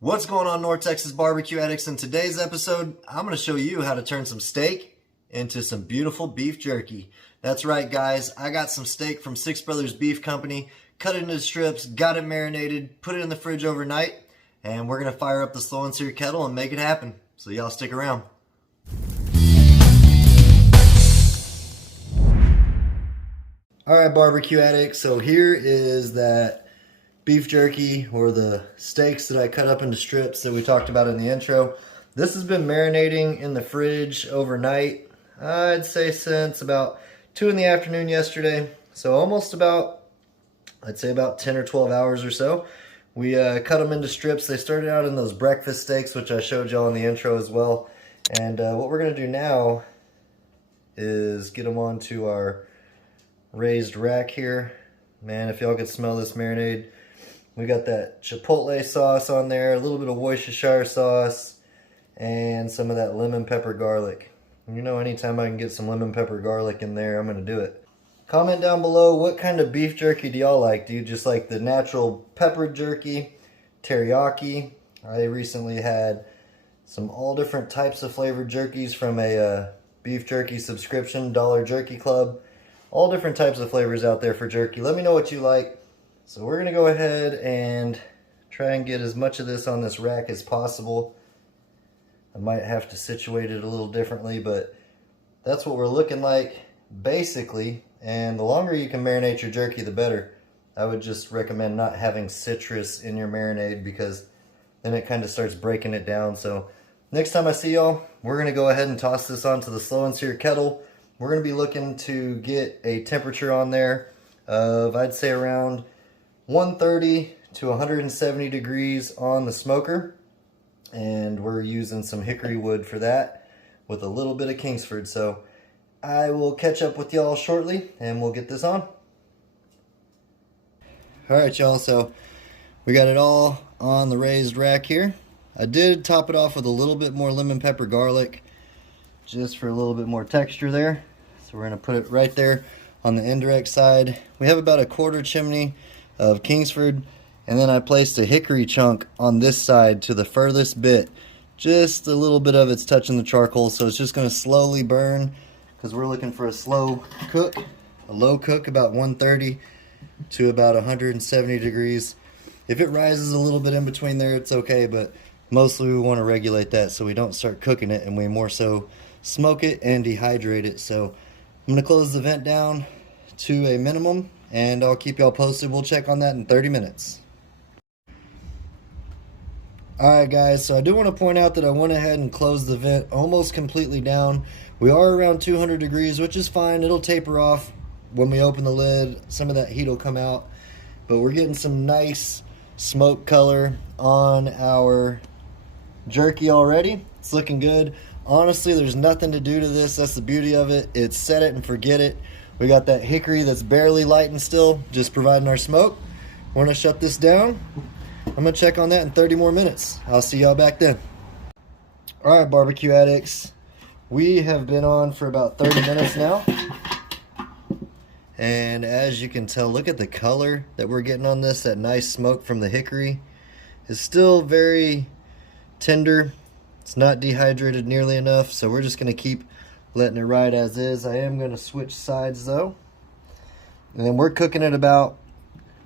What's going on, North Texas barbecue addicts? In today's episode, I'm going to show you how to turn some steak into some beautiful beef jerky. That's right, guys. I got some steak from Six Brothers Beef Company, cut it into strips, got it marinated, put it in the fridge overnight, and we're going to fire up the slow and sear kettle and make it happen. So y'all stick around. All right, barbecue addicts. So here is that beef jerky, or the steaks that I cut up into strips that we talked about in the intro. This has been marinating in the fridge overnight, I'd say since about 2 in the afternoon yesterday. So almost about, I'd say about 10 or 12 hours or so. We cut them into strips. They started out in those breakfast steaks, which I showed y'all in the intro as well. And what we're gonna do now is get them onto our raised rack here. Man, if y'all could smell this marinade. We got that Chipotle sauce on there, a little bit of Worcestershire sauce, and some of that lemon pepper garlic. You know, anytime I can get some lemon pepper garlic in there, I'm going to do it. Comment down below, what kind of beef jerky do y'all like? Do you just like the natural pepper jerky, teriyaki? I recently had some all different types of flavored jerkies from a beef jerky subscription, Dollar Jerky Club. All different types of flavors out there for jerky. Let me know what you like. So we're going to go ahead and try and get as much of this on this rack as possible. I might have to situate it a little differently, but that's what we're looking like basically. And the longer you can marinate your jerky, the better. I would just recommend not having citrus in your marinade, because then it kind of starts breaking it down. So next time I see y'all, we're going to go ahead and toss this onto the slow and sear kettle. We're going to be looking to get a temperature on there of, I'd say, around 130 to 170 degrees on the smoker, and we're using some hickory wood for that with a little bit of Kingsford. So I will catch up with y'all shortly and we'll get this on. Alright y'all, so we got it all on the raised rack here. I did top it off with a little bit more lemon pepper garlic just for a little bit more texture there. So we're going to put it right there on the indirect side. We have about a quarter chimney of Kingsford, and then I placed a hickory chunk on this side to the furthest bit. Just a little bit of it's touching the charcoal, so it's just going to slowly burn, because we're looking for a slow cook, a low cook, about 130 to about 170 degrees. If it rises a little bit in between there, it's okay, but mostly we want to regulate that so we don't start cooking it and we more so smoke it and dehydrate it. So I'm going to close the vent down to a minimum, and I'll keep y'all posted. We'll check on that in 30 minutes. Alright guys, so I do want to point out that I went ahead and closed the vent almost completely down. We are around 200 degrees, which is fine. It'll taper off when we open the lid. Some of that heat will come out. But we're getting some nice smoke color on our jerky already. It's looking good. Honestly, there's nothing to do to this. That's the beauty of it. It's set it and forget it. We got that hickory that's barely lighting still, just providing our smoke. We're going to shut this down. I'm going to check on that in 30 more minutes. I'll see y'all back then. Alright, barbecue addicts. We have been on for about 30 minutes now. And as you can tell, look at the color that we're getting on this. That nice smoke from the hickory is still very tender. It's not dehydrated nearly enough, so we're just going to keep letting it ride as is. I am going to switch sides though. And then we're cooking it about,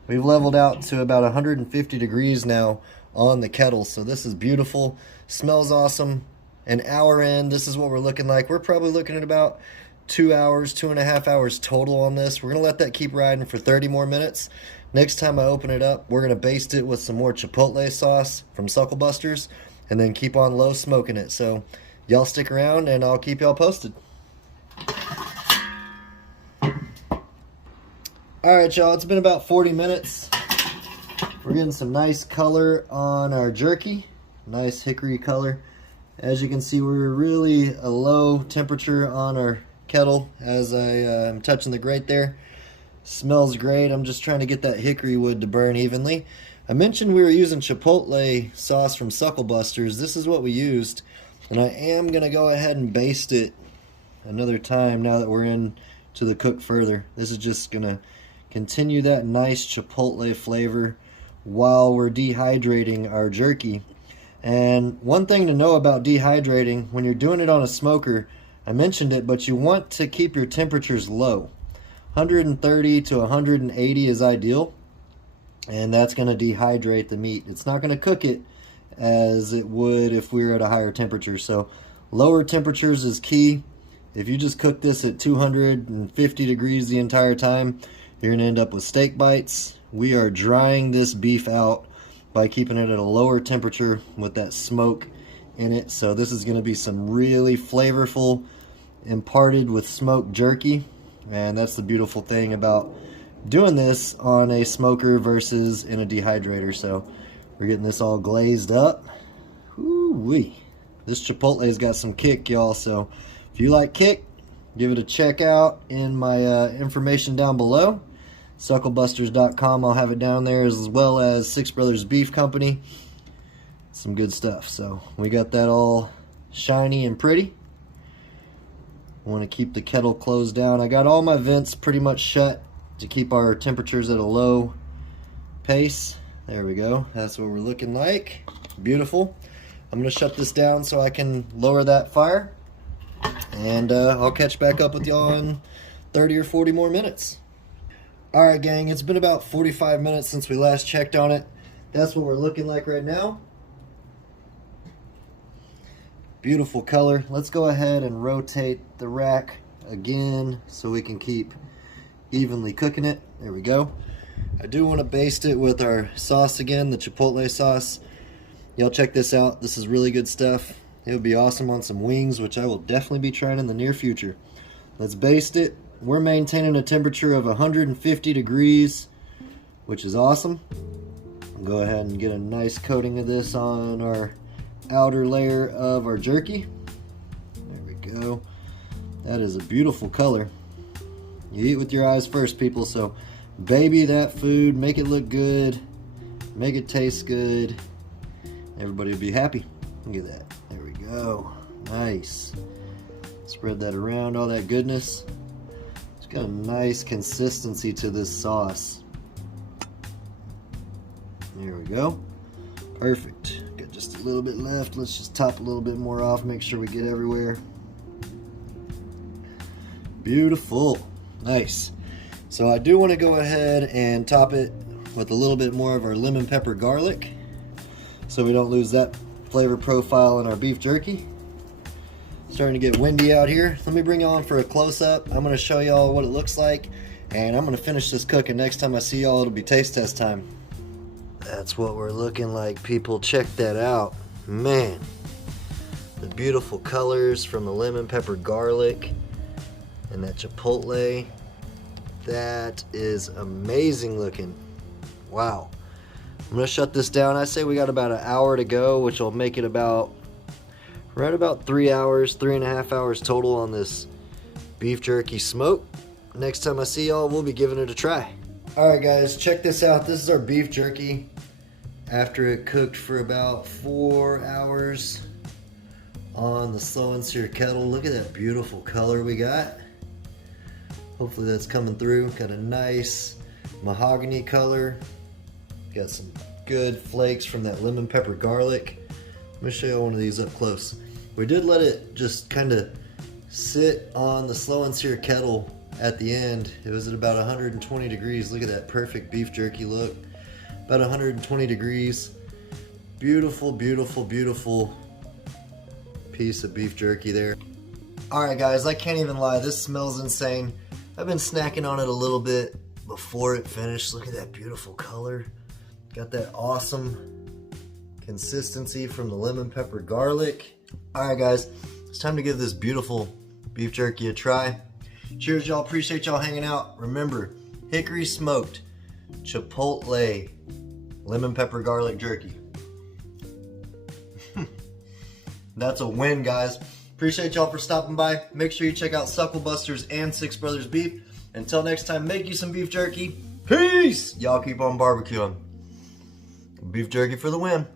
we've leveled out to about 150 degrees now on the kettle. So this is beautiful. Smells awesome. An hour in, this is what we're looking like. We're probably looking at about 2 hours, 2.5 hours total on this. We're going to let that keep riding for 30 more minutes. Next time I open it up, we're going to baste it with some more Chipotle sauce from Suckle Busters, and then keep on low smoking it. So y'all stick around and I'll keep y'all posted. Alright y'all, it's been about 40 minutes. We're getting some nice color on our jerky. Nice hickory color. As you can see, we're really a low temperature on our kettle as I am touching the grate there. Smells great. I'm just trying to get that hickory wood to burn evenly. I mentioned we were using Chipotle sauce from Suckle Busters. This is what we used. And I am going to go ahead and baste it another time now that we're into the cook further. This is just going to continue that nice Chipotle flavor while we're dehydrating our jerky. And one thing to know about dehydrating, when you're doing it on a smoker, I mentioned it, but you want to keep your temperatures low. 130 to 180 is ideal, and that's going to dehydrate the meat. It's not going to cook it as it would if we were at a higher temperature. So lower temperatures is key. If you just cook this at 250 degrees the entire time, you're going to end up with steak bites. We are drying this beef out by keeping it at a lower temperature with that smoke in it. So this is going to be some really flavorful, imparted with smoked jerky. And that's the beautiful thing about doing this on a smoker versus in a dehydrator. So we're getting this all glazed up. Ooh-wee. This Chipotle's got some kick, y'all. So if you like kick, give it a check out in my information down below. Sucklebusters.com, I'll have it down there, as well as Six Brothers Beef Company. Some good stuff. So we got that all shiny and pretty. I want to keep the kettle closed down. I got all my vents pretty much shut to keep our temperatures at a low pace. There we go. That's what we're looking like. Beautiful. I'm going to shut this down so I can lower that fire. And I'll catch back up with y'all in 30 or 40 more minutes. Alright gang, it's been about 45 minutes since we last checked on it. That's what we're looking like right now. Beautiful color. Let's go ahead and rotate the rack again so we can keep evenly cooking it. There we go. I do want to baste it with our sauce again, the Chipotle sauce. Y'all check this out. This is really good stuff. It would be awesome on some wings, which I will definitely be trying in the near future. Let's baste it. We're maintaining a temperature of 150 degrees, which is awesome. I'll go ahead and get a nice coating of this on our outer layer of our jerky. There we go. That is a beautiful color. You eat with your eyes first, people, so baby that food, make it look good, make it taste good. Everybody will be happy. Look at that. There we go. Nice. Spread that around, all that goodness. It's got a nice consistency to this sauce. There we go. Perfect. Got just a little bit left. Let's just top a little bit more off, make sure we get everywhere. Beautiful. Nice. So I do want to go ahead and top it with a little bit more of our lemon pepper garlic so we don't lose that flavor profile in our beef jerky. Starting to get windy out here. Let me bring you on for a close-up. I'm going to show y'all what it looks like, and I'm going to finish this cooking. Next time I see y'all, it'll be taste test time. That's what we're looking like, people. Check that out. Man, the beautiful colors from the lemon pepper garlic and that Chipotle. That is amazing looking. Wow. I'm going to shut this down. I say we got about an hour to go, which will make it about right about 3 hours, 3.5 hours total on this beef jerky smoke. Next time I see y'all, we'll be giving it a try. Alright guys, check this out. This is our beef jerky after it cooked for about 4 hours on the slow and sear kettle. Look at that beautiful color we got. Hopefully that's coming through. Got a nice mahogany color. Got some good flakes from that lemon pepper garlic. Let me show you one of these up close. We did let it just kind of sit on the slow and sear kettle at the end. It was at about 120 degrees. Look at that perfect beef jerky look. About 120 degrees. Beautiful, beautiful, beautiful piece of beef jerky there. Alright guys, I can't even lie. This smells insane. I've been snacking on it a little bit before it finished. Look at that beautiful color. Got that awesome consistency from the lemon pepper garlic. Alright guys, it's time to give this beautiful beef jerky a try. Cheers y'all, appreciate y'all hanging out. Remember, hickory smoked Chipotle lemon pepper garlic jerky. That's a win guys. Appreciate y'all for stopping by. Make sure you check out Sucklebusters and Six Brothers Beef. Until next time, make you some beef jerky. Peace! Y'all keep on barbecuing. Beef jerky for the win.